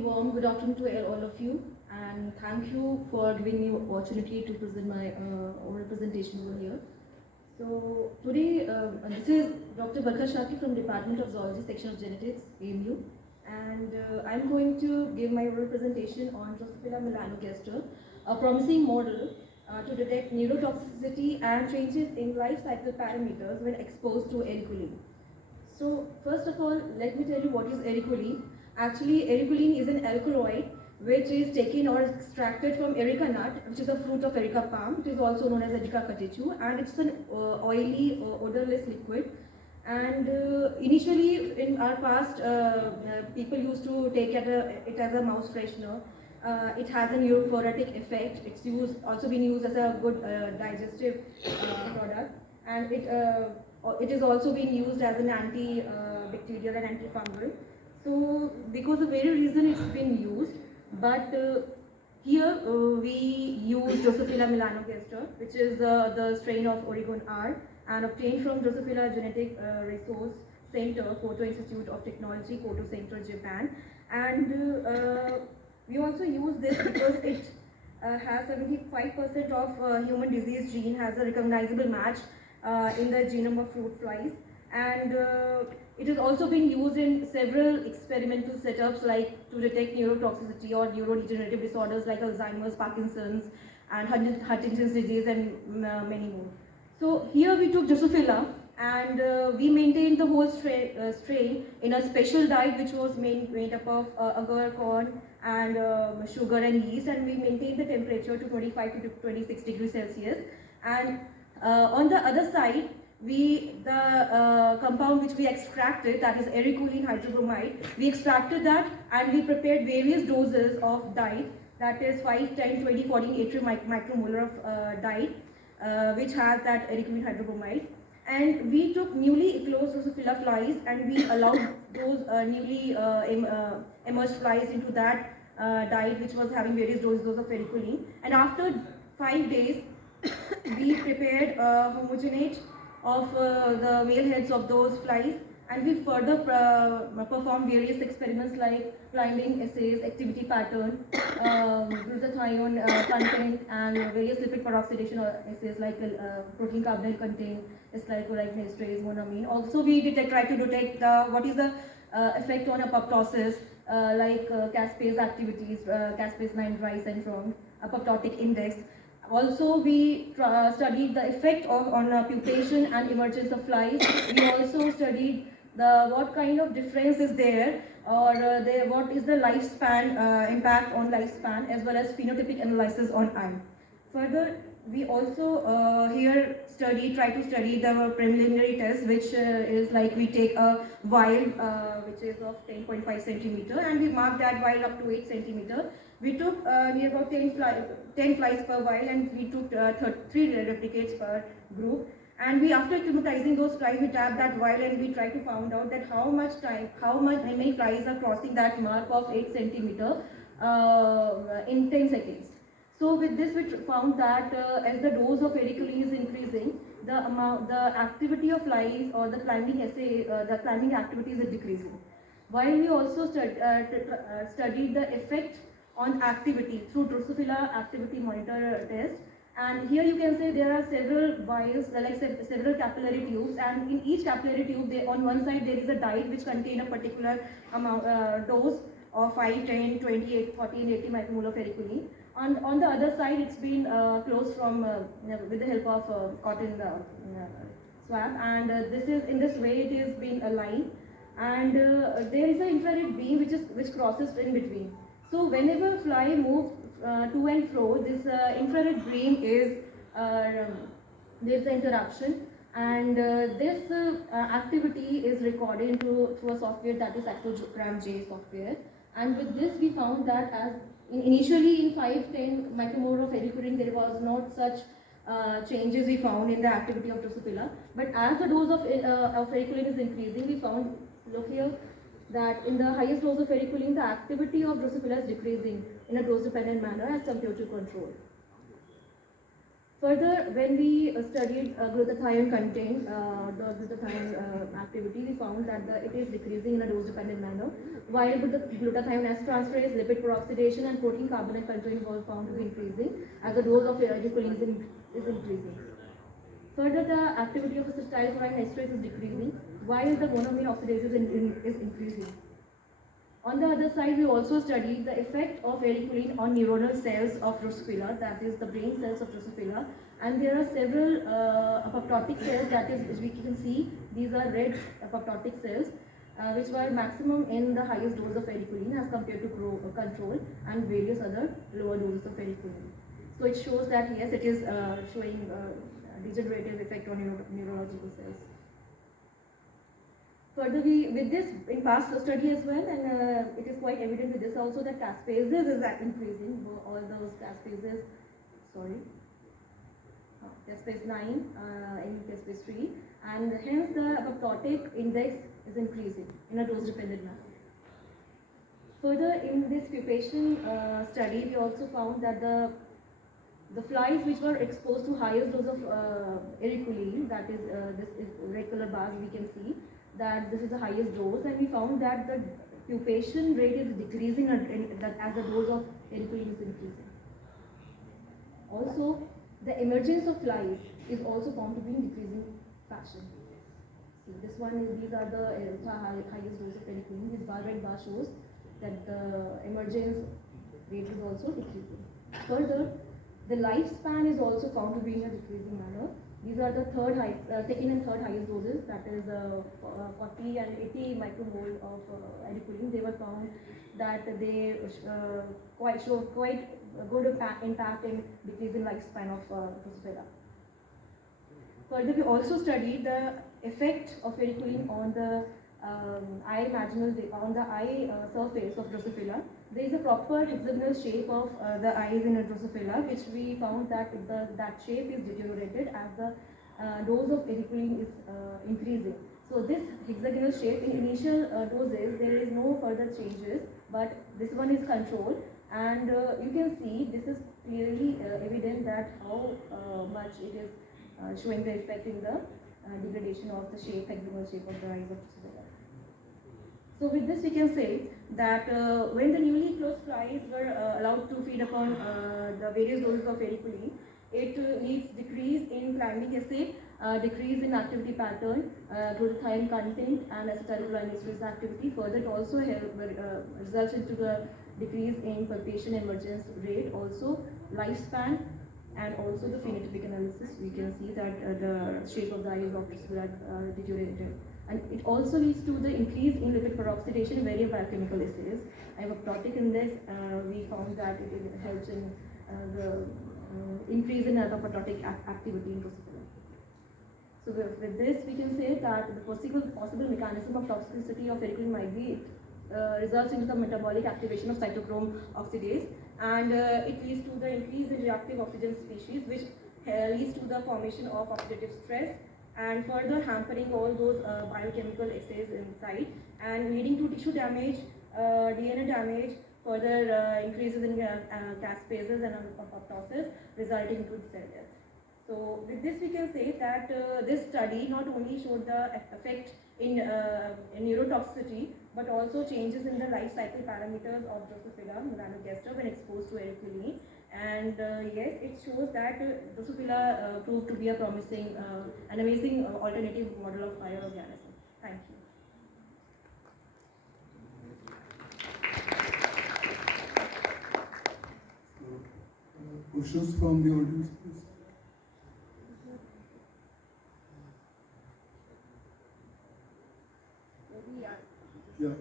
Warm good afternoon to all of you, and thank you for giving me opportunity to present my oral presentation over here. So today, this is Dr. Barkha Shakya from Department of Zoology, Section of Genetics, AMU, and I'm going to give my oral presentation on Drosophila melanogaster, a promising model to detect neurotoxicity and changes in life cycle parameters when exposed to ericoline. So first of all, let me tell you what is ericoline. Actually, ericoline is an alkaloid which is taken or extracted from erica nut, which is a fruit of erica palm. It is also known as Erica catechu, and it's an oily, odorless liquid. And initially, in our past, people used to take it as a mouth freshener. It has a neurophoretic effect. It's also been used as a good digestive product, and it is also being used as an anti-bacterial and antifungal. So, because of very reason it's been used, but here we use Drosophila melanogaster, which is the strain of Oregon R, and obtained from Drosophila Genetic Resource Center, Kyoto Institute of Technology, Kyoto Center, Japan. And we also use this because it has 75% of human disease gene has a recognizable match in the genome of fruit flies, and it has also been used in several experimental setups like to detect neurotoxicity or neurodegenerative disorders like Alzheimer's, Parkinson's, and Huntington's disease, and many more. So here we took Drosophila, and we maintained the whole strain in a special diet which was made up of agar, corn, and sugar and yeast, and we maintained the temperature to 25 to 26 degrees Celsius. And on the other side, the compound which we extracted, that is ericoline hydrobromide, we extracted that and we prepared various doses of dye, that is 5, 10, 20, 14, 80 micromolar of dye, which has that ericoline hydrobromide. And we took newly eclosed Drosophila flies and we allowed those newly emerged flies into that dye, which was having various doses of ericoline. And after 5 days, we prepared homogenate of the male heads of those flies, and we further performed various experiments like climbing assays, activity pattern, glutathione content, and various lipid peroxidation assays like protein carbonyl content, glycolytic esterase, monoamine. Also, we try to detect what is the effect on apoptosis, like caspase activities, caspase 9 dry syndrome, apoptotic index. Also, we studied the effect on pupation and emergence of flies. We also studied what kind of difference is there, or what is the lifespan, impact on lifespan, as well as phenotypic analysis on eye. Further, we also here try to study the preliminary test, which is like we take a vial which is of 10.5 centimeter, and we mark that vial up to 8 centimeter. We took near about 10 flies per vial, and we took 3 replicates per group. And we, after acclimatizing those flies, we tap that vial and we try to find out that how many flies are crossing that mark of 8 centimeter in 10 seconds. So with this, we found that as the dose of ericoline is increasing, the activity of flies or the climbing activities is decreasing. While we also studied the effect on activity through Drosophila activity monitor test, and here you can say there are several vials, like several capillary tubes, and in each capillary tube, on one side there is a dye which contain a particular amount dose of 5, 10, 20, 40, and 80 micromolar of ericoline. On the other side, it's been closed from with the help of cotton swab, and in this way it is being aligned, and there is an infrared beam which crosses in between. So whenever fly moves to and fro, this infrared beam is there's an interruption, and this activity is recorded through a software, that is Actogram J software. And with this, we found that initially in 5-10 micromolar of ericoline, there was not such changes we found in the activity of Drosophila. But as the dose of ericoline is increasing, we found, look here, that in the highest dose of ericoline, the activity of Drosophila is decreasing in a dose-dependent manner as compared to control. Further, when we studied glutathione content, the glutathione activity, we found that it is decreasing in a dose-dependent manner, while with the glutathione S transferase, lipid peroxidation, and protein carbonate content were found to be increasing as the dose of ergocolline is increasing. Further, the activity of acetylcholine esterase is decreasing, while the monoamine oxidase is increasing. On the other side, we also studied the effect of ergocolline on neuronal cells of Drosophila, that is the brain cells of Drosophila, and there are several apoptotic cells, that is, as we can see, these are red apoptotic cells, which were maximum in the highest dose of ergocolline as compared to control and various other lower doses of ergocolline. So it shows that yes, it is showing degenerative effect on neurological cells. Further, with this in past study as well, and it is quite evident with this also that caspases is increasing. All those caspases, caspase 9 in caspase 3, and hence the apoptotic index is increasing in a dose-dependent manner. Further, in this pupation study, we also found that the flies which were exposed to highest dose of ergocolline, that is this red color bars we can see, that this is the highest dose, and we found that the pupation rate is decreasing as the dose of ergocolline is increasing. Also, the emergence of flies is also found to be in decreasing fashion. See, these are the highest dose of ergocolline. This red bar shows that the emergence rate is also decreasing. Further, the lifespan is also found to be in a decreasing manner. These are the second and third highest doses, that is 40 and 80 micromole of ergocolline. They were found that they show quite good impact in decreasing lifespan of Drosophila. Further, we also studied the effect of ergocolline on the eye surface of Drosophila. There is a proper hexagonal shape of the eyes in a Drosophila, which we found that that shape is deteriorated as the dose of ergocolline is increasing. So this hexagonal shape in initial doses, there is no further changes, but this one is controlled, and you can see this is clearly evident that how much it is showing the effect in the degradation of the hexagonal shape of the eyes of Drosophila. So with this we can say that when the newly closed flies were allowed to feed upon the various doses of ergocolline, it leads decrease in climbing assay, decrease in activity pattern, glutathione content, and acetylcholine esterase activity. Further, it also results into the decrease in palpation emergence rate, also lifespan, and also the phenotypic analysis. We can see that the shape of the eyes of Drosophila deteriorated. And it also leads to the increase in lipid peroxidation in various biochemical assays. Apoptotic index, we found that it helps in the increase in apoptotic activity in Drosophila. So with this, we can say that the possible mechanism of toxicity of ergocolline might be results into the metabolic activation of cytochrome oxidase, and it leads to the increase in reactive oxygen species, which leads to the formation of oxidative stress, and further hampering all those biochemical assays inside, and leading to tissue damage, DNA damage, further increases in caspases and apoptosis, resulting into cell death. So with this we can say that this study not only showed the effect in neurotoxicity, but also changes in the life cycle parameters of Drosophila melanogaster when exposed to ergocolline. And yes, it shows that Drosophila proved to be a promising, an amazing alternative model of bioorganism. Thank you. Questions from the audience, please. Yeah.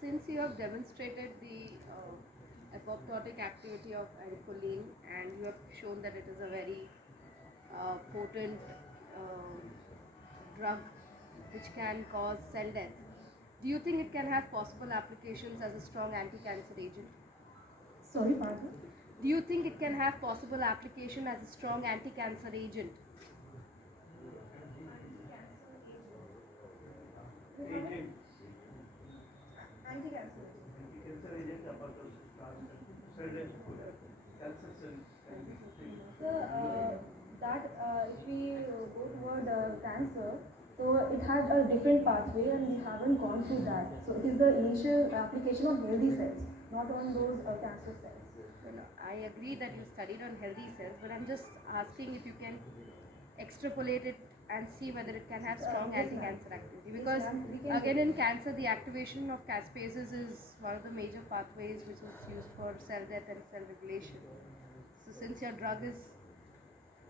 Since you have demonstrated the apoptotic activity of ergocolline, and you have shown that it is a very potent drug which can cause cell death, do you think it can have possible applications as a strong anti-cancer agent? Sorry, pardon? Do you think it can have possible application as a strong anti-cancer agent? cancer cell can be treated? So, if we go toward cancer, so it has a different pathway and we haven't gone through that. So it is the initial application of healthy cells, not on those cancer cells. Well, I agree that you studied on healthy cells, but I'm just asking if you can extrapolate it and see whether it can have strong anti-cancer activity. Because again, in cancer, the activation of caspases is one of the major pathways which is used for cell death and cell regulation. So since your drug is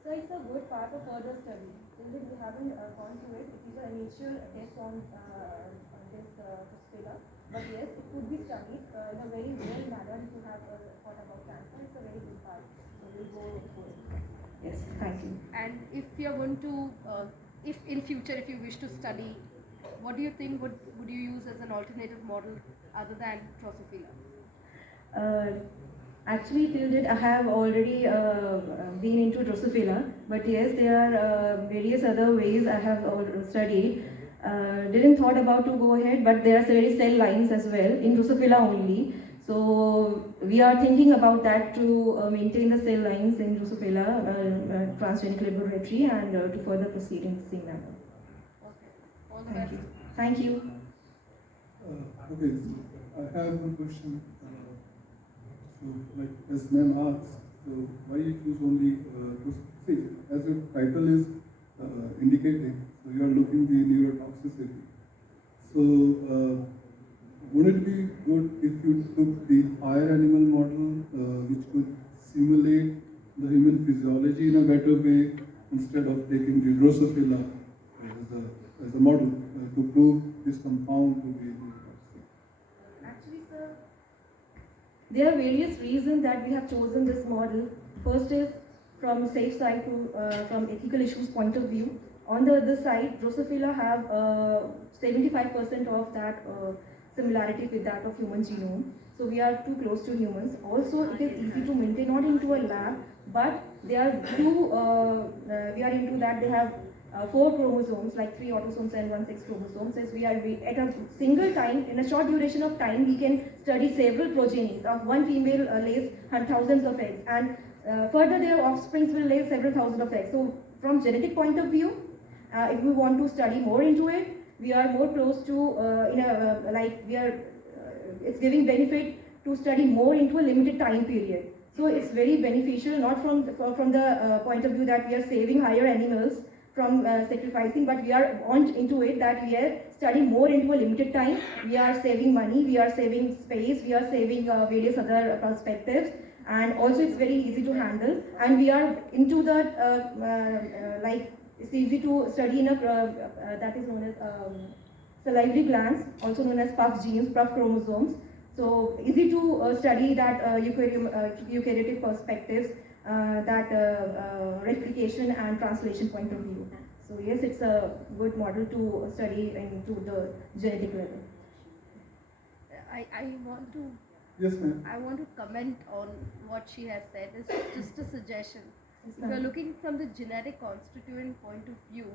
So it's a good part of further study. Till then we haven't gone through it. It is an initial test on this fistula. But yes, it could be studied in a very well manner if you have thought about cancer. It's a very good part. So we'll go for it. Yes, thank you. And if you're going to, if in future, if you wish to study, what do you think would you use as an alternative model other than Drosophila? Actually, till date I have already been into Drosophila, but yes, there are various other ways I have studied. Didn't thought about to go ahead, but there are several cell lines as well in Drosophila only. So we are thinking about that to maintain the cell lines in Drosophila transgenic laboratory and to further proceed in the same manner. Okay. All the Thank best. you. Thank you. Okay, so I have one question. So, like as ma'am asked, so why you choose only see, as the title is indicating, so you are looking the neurotoxicity. So would it be good if you took the higher animal model, which could simulate the human physiology in a better way, instead of taking the Drosophila as a model to prove this compound to be neurotoxic? Actually, sir, there are various reasons that we have chosen this model. First is from safe side to from ethical issues point of view. On the other side, Drosophila have 75% of that similarity with that of human genome. So we are too close to humans. Also, it is easy to maintain, not into a lab, but they are we are into that. They have 4 chromosomes, like 3 autosomes and 1 sex chromosomes. As we are at a single time, in a short duration of time, we can study several progenies. Of one female lays thousands of eggs, and further their offsprings will lay several thousand of eggs. So from genetic point of view, if we want to study more into it, we are more close to it's giving benefit to study more into a limited time period. So it's very beneficial, not from the point of view that we are saving higher animals from sacrificing, but we are on into it that we are studying more into a limited time. We are saving money, we are saving space, we are saving various other perspectives, and also it's very easy to handle. And we are into the it's easy to study in a that is known as salivary glands, also known as puff genes, puff chromosomes. So easy to study that eukaryotic perspectives, that replication and translation point of view. So yes, it's a good model to study into the genetic level. I want to Yes, ma'am. I want to comment on what she has said. It's just a suggestion. Yes, If you're ma'am. looking from the genetic constituent point of view,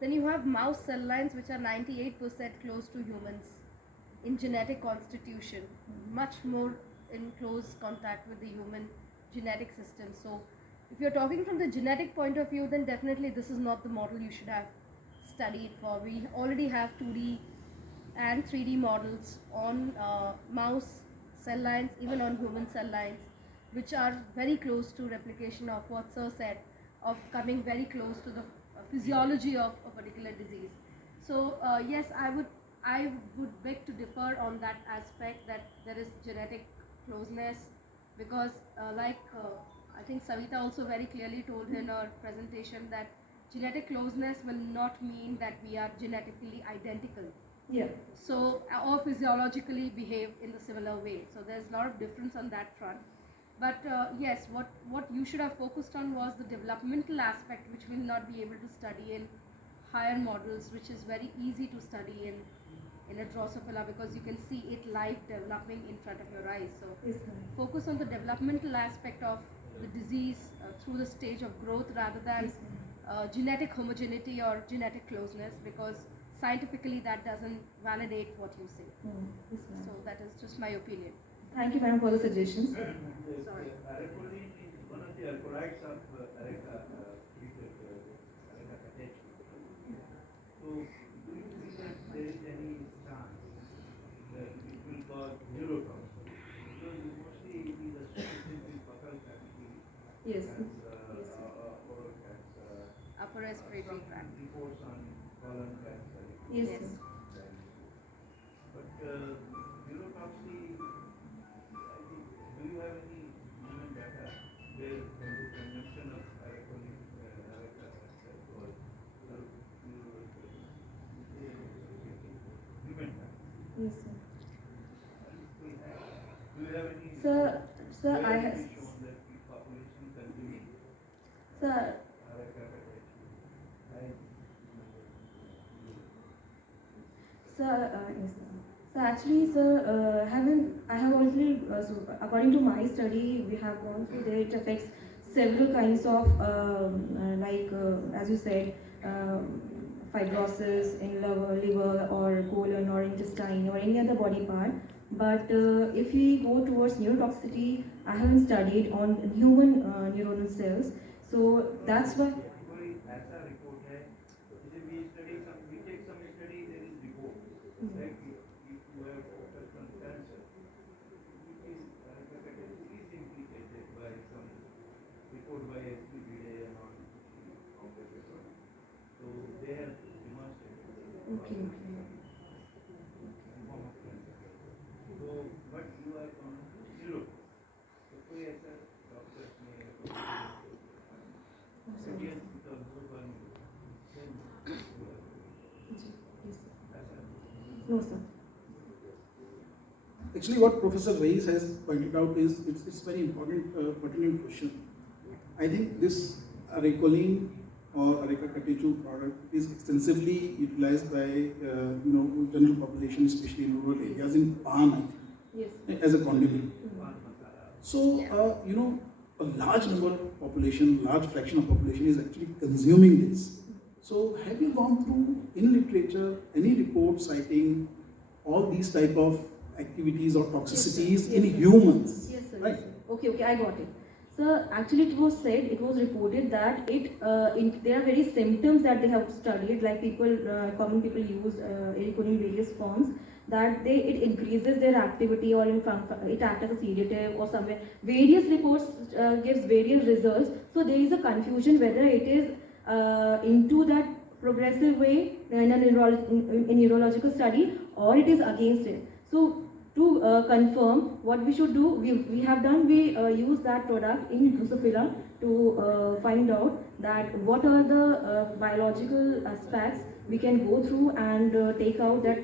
then you have mouse cell lines which are 98% close to humans in genetic constitution, much more in close contact with the human genetic system. So if you're talking from the genetic point of view, then definitely this is not the model you should have studied for. We already have 2D and 3D models on mouse cell lines, even on human cell lines, which are very close to replication of what Sir said, of coming very close to the physiology of a particular disease. So yes, I would beg to differ on that aspect, that there is genetic closeness, because I think Savita also very clearly told in her presentation that genetic closeness will not mean that we are genetically identical. Yeah. So, or physiologically behave in the similar way. So there's a lot of difference on that front. But yes, what you should have focused on was the developmental aspect, which we'll not be able to study in higher models, which is very easy to study in a Drosophila, because you can see it live developing in front of your eyes. So Yes, ma'am. focus on the developmental aspect of the disease through the stage of growth, rather than Yes, ma'am. genetic homogeneity or genetic closeness, because scientifically that doesn't validate what you say. Yes, ma'am. So that is just my opinion. Thank you, ma'am, for the suggestions. Sorry. Aracolin sulfurides of areca attached. So, do you think that there is any chance that it will cause neurotoxicity? Because mostly it is associated with Barkha Shakya Yes. and oral cancer, Upper respiratory tract. reports on colon cancer. Yes. Yes. But neurotoxicity, I think, do you have any human data where the consumption of areca was human data? Yes, sir. Do you have any? Sir, I where have. it is shown that the population consuming Sir, areca yes, sir. So actually, sir, I have already, so according to my study, we have gone through that it affects several kinds of, as you said, fibrosis in liver or colon or intestine or any other body part. But if we go towards neurotoxicity, I haven't studied on human neuronal cells. So that's why. कोई ऐसा report है जैसे we take some study, there is report like if you have focused on cancer, it is implicated by some report by SPBA and all. So they have demonstrated Okay. form of cancer. So but you are on zero. So कोई ऐसा doctors ने Indians because those one No, sir. Actually, what Professor Reis has pointed out is it's very important, pertinent question. I think this arecoline or areca catechu product is extensively utilized by general population, especially in rural areas, in palm, I Yes. think, as a condiment. So, a large number of population, large fraction of population is actually consuming this. So, have you gone through in literature any report citing all these type of activities or toxicities in humans? Yes, sir. Right? Yes, sir. Okay, I got it. So actually, it was reported that there are various symptoms that they have studied, like common people use in various forms. That it increases their activity or it acts as a sedative or somewhere. Various reports gives various results. So there is a confusion whether it is into that progressive way in a neurological study or it is against it. So to confirm what we should do, we use that product in Drosophila to find out that what are the biological aspects we can go through and take out that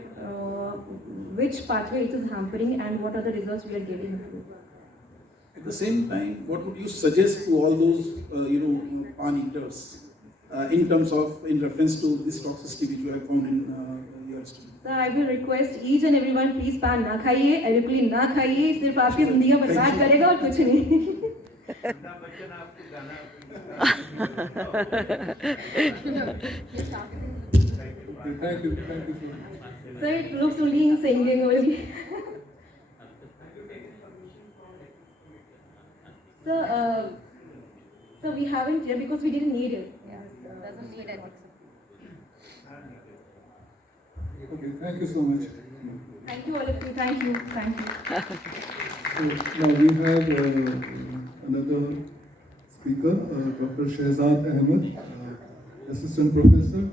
which pathway it is hampering and what are the results we are getting through. At the same time, what would you suggest to all those pan eaters in reference to this toxicity which you have found in your study? So I will request each and everyone, please pan ना खाइए, aeroplane ना खाइए, सिर्फ आपकी जिंदगी बर्बाद करेगा और कुछ नहीं. अमिताभ बच्चन आपको गाना Okay, thank you so much. So it looks only in singing only. So we haven't here because we didn't need it. Doesn't need ethics. Okay, thank you so much. Thank you all of you. Thank you. So now we have another speaker, Dr. Shehzad Ahmed, Assistant Professor.